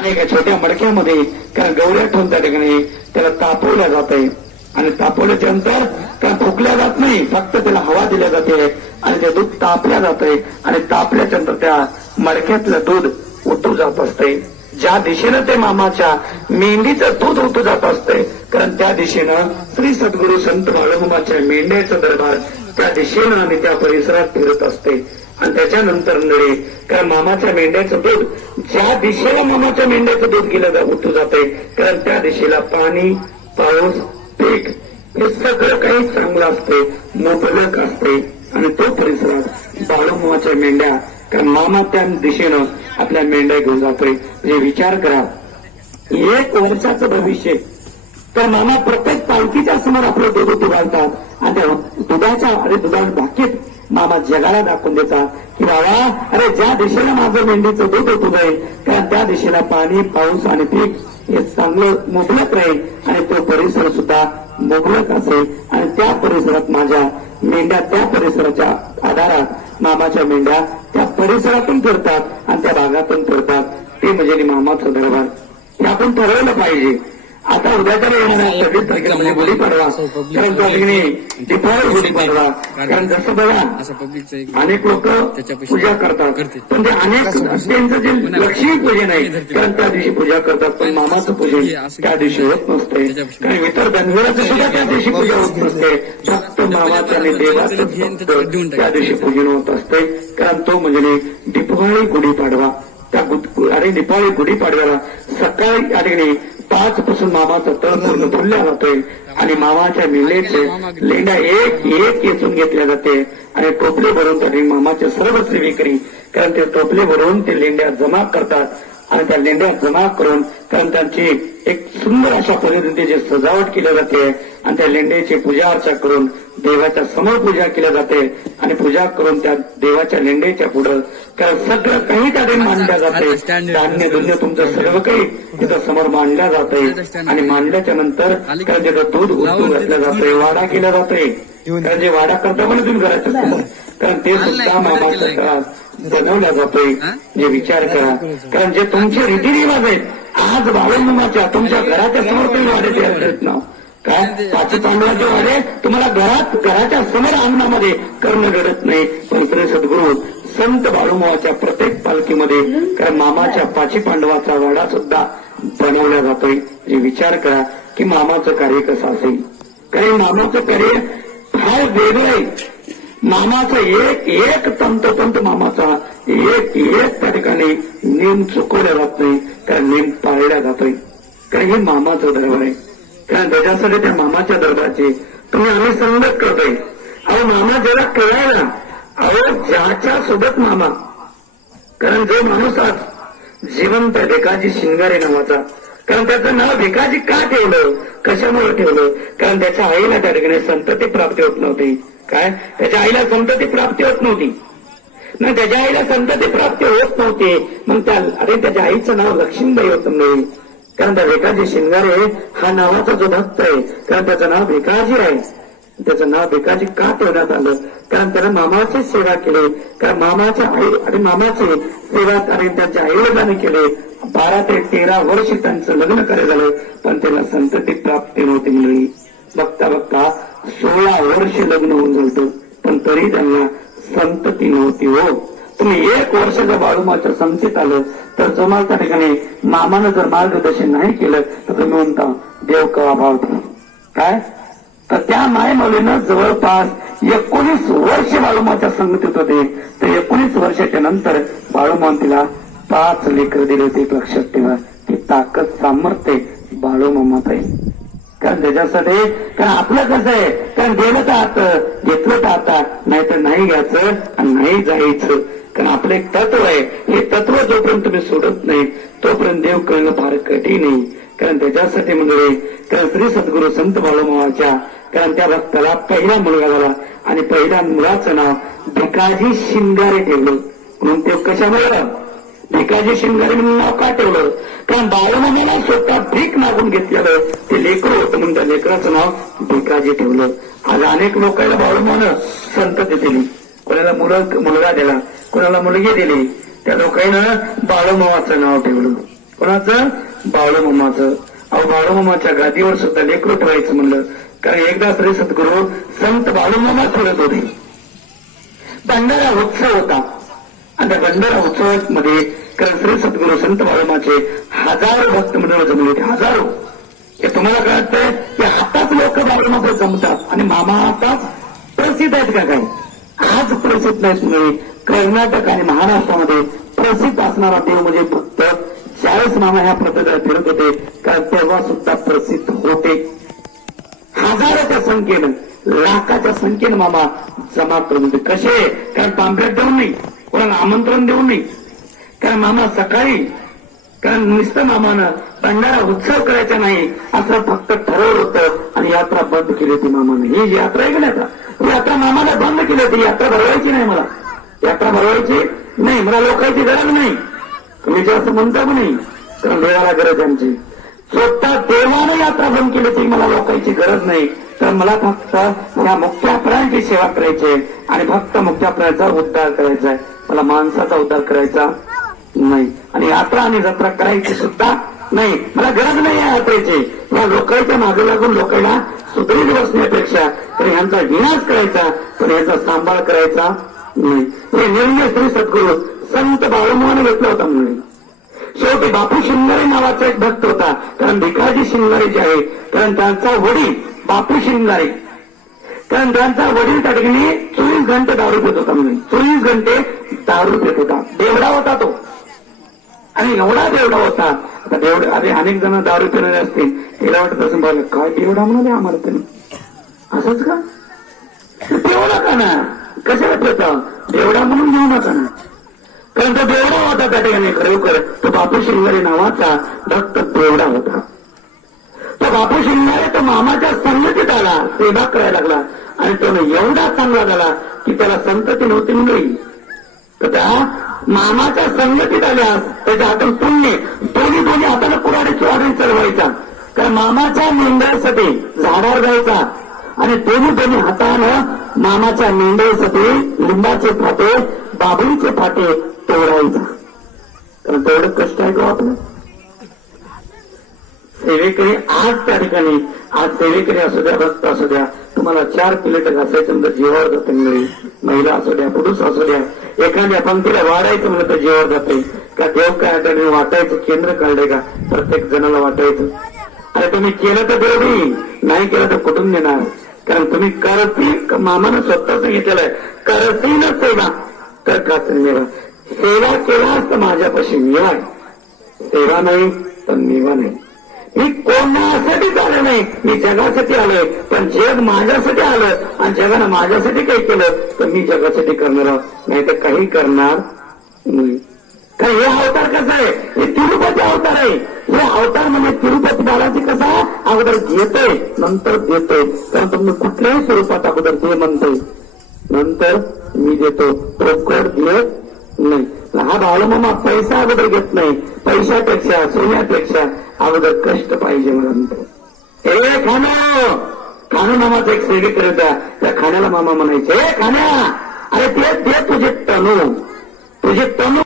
आणि एका छोट्या मडक्यामध्ये कारण गवऱ्या ठेवून त्या ठिकाणी त्याला तापवल्या जात. आहे आणि तापवल्याच्या नंतर त्या फुकल्या जात नाही फक्त त्याला हवा दिल्या जाते आणि ते दूध तापल्या जात. आहे आणि तापल्याच्या नंतर त्या मडक्यातलं दूध उतू जात असते. ज्या दिशेनं ते मामाच्या मेंढीचं दूध उतू जात असते कारण त्या दिशेनं श्री सद्गुरू संत बाळगुमाच्या मेंढ्याचा दरबार त्या दिशेनं आणि त्या परिसरात फिरत असते. आणि त्याच्यानंतर नळे कारण मामाच्या मेंढ्याचं दूध ज्या दिशेला मामाच्या मेंढ्याचं दूध गेलं जा- जाते. कारण त्या दिशेला पाणी पाऊस पीक हे सगळं काही चांगलं असते मोबलक असते. आणि तो परिसरात बाळूमामाच्या मेंढ्या कारण मामा त्या दिशेनं आपल्या मेंढ्या घेऊन जातोय. म्हणजे विचार करा. एक वर्षाचं भविष्य. तर मामा प्रत्येक पालखीच्या समोर आपलं दूध उतू घालतात आणि त्या दुधाच्या अरे दुधाच्या भाकीत मामा जगाला दाखवून देतात की बाबा अरे ज्या दिशेला माझं मेंढीचं दूध होत जाईल त्या दिशेला पाणी पाऊस आणि पीक हे चांगलं मुबलक राहील आणि तो परिसर सुद्धा मुबलक असेल आणि त्या परिसरात माझ्या मेंढ्या त्या परिसराच्या आधारात मामाच्या मेंढ्या त्या परिसरातून फिरतात आणि त्या भागातून फिरतात. ते म्हणजे मामाचं दरबार. हे आपण ठरवलं पाहिजे. आता उद्याच्या येणाऱ्या सव्वीस तारखेला म्हणजे गुढीपाडवा कारण त्या ठिकाणी दीपावली गुढीपाडवा कारण जसं बघा अनेक लोक पूजा करतात. करते. पण ते अनेक त्यांचं जे लक्ष्मी पूजन आहे कारण त्या दिवशी पूजा करतात पण मामाचं पूजन त्या दिवशी होत नसते कारण इतर धनगराचं सुद्धा त्या दिवशी पूजा होत नसते फक्त मामाचं आणि देवाचं त्या दिवशी पूजन होत असते कारण तो म्हणजे दीपावली गुढीपाडवा त्या गुड- आणि दीपावली गुढीपाडव्याला सकाळी त्या ठिकाणी पाच पासून मामाचं तळमूर्ण फुलल्या जातोय. आणि मामाच्या मिलेचे लेंड्या एक एक येचून घेतल्या जाते. आणि टोपले भरून त्या ठिकाणी मामाचे सर्व विक्री कारण ते टोपले भरून ते लेंड्या जमा करतात. आणि त्या लेंड्या जमा करून कारण त्यांची एक सुंदर अशा पद्धतीने पद्धतीची सजावट केली जाते. आणि त्या लेंड्याची पूजा अर्चा करून देवाच्या समोर पूजा केली जाते आणि पूजा करून त्या देवाच्या लेंड्याच्या पुढं कारण सगळं काही त्या ठिकाणी मांडल्या जाते. धान्य धुन्य तुमचं सर्व काही तिथं समोर मांडल्या जाते. आणि मांडल्याच्या नंतर त्याचं दूध उतरून घातलं जातंय वाडा केला जातोय कारण जे वाडा करता पण तुम्ही घराच्या कारण ते सुद्धा काळात बनवल्या जातोय जे विचार करा. कारण जे तुमचे रीतिरिवाज आहेत आज बाळूमामाच्या तुमच्या घराच्या समोर तुम्ही तयार करत ना काय? पाच तांदळाचे तुम्हाला घरात घराच्या समोर अंगणामध्ये करणं घडत नाही पण इकडे सद्गुरू संत बाळूमावाच्या प्रत्येक पालखीमध्ये कारण मामाच्या पाची पांडवाचा वाडा सुद्धा बनवला जातोय. जे विचार करा की मामाचं कार्य कसं असेल. कारण मामाचं कार्य फार वेगळं आहे. मामाचा एक एक तंतोतंत मामाचा एक एक त्या ठिकाणी नेम चुकवल्या जात नाही. कारण नेम पाळल्या जातोय. कारण हे मामाचं दरबार आहे. कारण त्याच्यासाठी त्या मामाच्या दरबारचे. तुम्ही आम्ही संगत करतोय. अहो मामा जरा कळायला अहो ज्याच्या सोबत मामा. कारण जो माणूस आज जिवंत भिकाजी शिंगारे नावाचा. कारण त्याचं नाव भिकाजी का ठेवलं? कशामुळे ठेवलं? कारण त्याच्या आईला त्या ठिकाणी संतती प्राप्ती होत नव्हती. काय? त्याच्या आईला संतती प्राप्ती होत नव्हती. मग त्याच्या आईला संतती प्राप्ती होत नव्हती. मग त्या अरे त्याच्या आईचं नाव लक्ष्मीबाई होत नाही कारण त्या भिकाजी शिंगारे हा नावाचा जो भक्त आहे कारण त्याचं नाव भिकाजी आहे. त्याचं नाव भिकाजी का ठेवण्यात आलं? कारण त्यानं मामाची सेवा केली. कारण मामाच्या आई आणि मामाची सेवा आणि त्यांच्या आईवडिलांनी केले. बारा ते तेरा वर्ष त्यांचं लग्न करे झालं पण त्याला संतती प्राप्ती नव्हती मिळाली. बघता बघता सोळा वर्ष लग्न होऊन झालं पण तरी त्यांना संतती नव्हती हो. तुम्ही एक वर्ष जर बाळूमाच्या समतीत आलं तर तुम्हाला त्या ठिकाणी मामानं जर मार्गदर्शन नाही केलं तर तुम्ही म्हणता देव कवा भावता काय? तर त्या मायमौलीनं जवळपास एकोणीस वर्ष बाळूमाच्या संगतीत होते. तर एकोणीस वर्षाच्या नंतर बाळूमान तिला पाच लेकर दिले होते. एक लक्षात ठेवा ती ताकद सामर्थ्य बाळूमामात आहे. कारण त्याच्यासाठी कारण आपलं कसं आहे? कारण गेलं तर आता घेतलं तर आता नाहीतर नाही घ्यायचं आणि नाही जायचं. कारण आपलं एक तत्व आहे हे तत्व जोपर्यंत तुम्ही सोडत नाही तोपर्यंत देव कळणं फार कठीण नाही। कारण त्याच्यासाठी म्हणजे कारण श्री सद्गुरू संत बाळूमावाच्या कारण त्या भक्ताला पहिला मुलगा झाला आणि पहिल्या मुलाचं नाव भिकाजी शिंगारे ठेवलं. म्हणून ते कशामुळे भिकाजी शिंगारे म्हणून नाव का ठेवलं? कारण बाळूमामाला स्वतः भीक मागून घेतलेलं ते लेकर होतं म्हणून त्या लेकराचं नाव भिकाजी ठेवलं. आज अनेक लोकांना बाळूमानं संत दिली कोणाला मुलं मुलगा दिला. कोणाला मुलगी दिली त्या लोकांना बाळूमामाचं नाव ठेवलं. कोणाचं? बाळूमामाचं. अहो बाळूमामाच्या गादीवर सुद्धा लेकरू ठेवायचं म्हणलं. कारण एकदा श्री सद्गुरू संत बाळूमामा फिरत होते. भंडारा उत्सव होता. आणि त्या भंडारा उत्सवामध्ये कारण श्री सद्गुरू संत बाळूमाचे हजारो भक्त मंडळ जमले होते हजारो. हे तुम्हाला कळतंय की आताच लोक बाळूमाचे जमतात. आणि मामा आताच प्रसिद्ध आहेत का काय? आज प्रसिद्ध नाहीत म्हणजे कर्नाटक आणि महाराष्ट्रामध्ये प्रसिद्ध असणारा देव म्हणजे फक्त चाळीस मामा ह्या प्रतिदा फिरत होते. कारण तेव्हा सुद्धा प्रसिद्ध होते. हजाराच्या संख्येनं लाखाच्या संख्येनं मामा जमा करून होते कसे? कारण पांपलेट देऊन नाही कोणाला आमंत्रण देऊ नाही. कारण मामा सकाळी कारण नुसतं मामानं भंडारा उत्सव करायचा नाही असं फक्त ठरवलं होतं आणि यात्रा बंद केली होती मामाने. ही यात्रा आहे का यात्रा मामाला बंद केली होती यात्रा भरवायची नाही मला. यात्रा भरवायची? नाही मला लोकांची गरज नाही. तुम्ही जे असं म्हणता नाही कारण देवाला गरज आमची. स्वतः देवाने यात्रा बंद केली तरी मला लोकांची गरज नाही. तर मला फक्त या मुख्या सेवा करायची आणि फक्त मुख्या उद्धार करायचा आहे. मला माणसाचा उद्धार करायचा नाही. आणि यात्रा आणि जत्रा करायची सुद्धा नाही. मला गरज नाही या यात्रेची. या लोकांच्या मागे लागून लोकांना सुदृढ बसण्यापेक्षा तर ह्यांचा विनाश करायचा पण याचा सांभाळ करायचा नाही निर्णय श्री सद्गुरू. संत बाळमोहन घेतला होता म्हणून शेवटी बापू शिंगारे नावाचा एक भक्त होता. कारण भिकाजी शिंगारे जे आहे. कारण त्यांचा वडील बापू शिंगारे कारण त्यांचा वडील त्या ठिकाणी चोवीस घंटे दारू पित होता म्हणून चोवीस घंटे दारू पित होता. देवडा होता तो. आणि एवढा देवडा होता. आता देवडा अरे अनेक जण दारू पिणारे असतील. तिला वाटत असं बघ काय देवडा म्हणाले आम्हाला त्यांनी? असंच का? देवडा का ना कशाला प्रथा देवडा म्हणून घेऊ नका ना कारण तो देवडा होता त्या ठिकाणी खरोखर. तो बापू शिंगारे नावाचा भक्त देवडा होता. तो बापू शिंगारे तो मामाच्या संगतीत आला सेवा करायला लागला. आणि तो एवढा चांगला झाला की त्याला संतती नव्हती मिळली तर त्या मामाच्या संगतीत आल्यास त्याच्या हातून पुण्य दोन्ही दोन्ही हाताला कुराडे चोराडी चढवायचा. कारण मामाच्या मंडळासाठी झाडावर जायचा. आणि दोन्ही दोन्ही हातानं मामाच्या मेंढ्यासाठी लिंबाचे फाटे बाबळीचे फाटे तोडायचा. कारण तेवढं कष्ट आहे का आपलं? सेवेकरी आज त्या ठिकाणी आज सेवेकरी असू द्या रक्त असू द्या तुम्हाला चार प्लेट घासायचं म्हणजे जीवावर जाते मिळेल महिला असू द्या पुरुष असू द्या. एखाद्या पंक्तीला वाढायचं म्हणलं तर जीवावर जाते का देव काय त्या वाटायचं केंद्र काढलंय का? प्रत्येक जणाला वाटायचं. अरे तुम्ही केलं तर देव नाही केलं तर कुठून देणार कारण तुम्ही करतील मामानं स्वतः सांगितलेलं आहे करतील सेवा तर का सेवा केलास तर माझ्यापाशी निवा सेवा नाही तर निवा नाही. मी कोणासाठी आलो नाही? मी जगासाठी आलोय पण जग माझ्यासाठी आलं. आणि जगानं माझ्यासाठी काही केलं तर मी जगासाठी करणार नाही तर काही करणार नाही. कारण हे अवतार कसं आहे? हे तिरुपती अवतार आहे. हे अवतार म्हणजे तिरुपती बालाजी कसा? अगोदर घेतोय नंतर देतोय. कारण तुम्ही कुठल्याही स्वरूपात अगोदर दे म्हणतोय. नंतर मी देतो. रोकड देत नाही. हा बाळूमामा पैसा अगोदर घेत नाही. पैशापेक्षा सोन्यापेक्षा अगोदर कष्ट पाहिजे म्हणतो हे खाना! खाणू नामाचा एक सेवेकर होता त्या खाण्याला मामा म्हणायचे हे खाण्या अरे ते दे तुझे तनू. तुझे तनू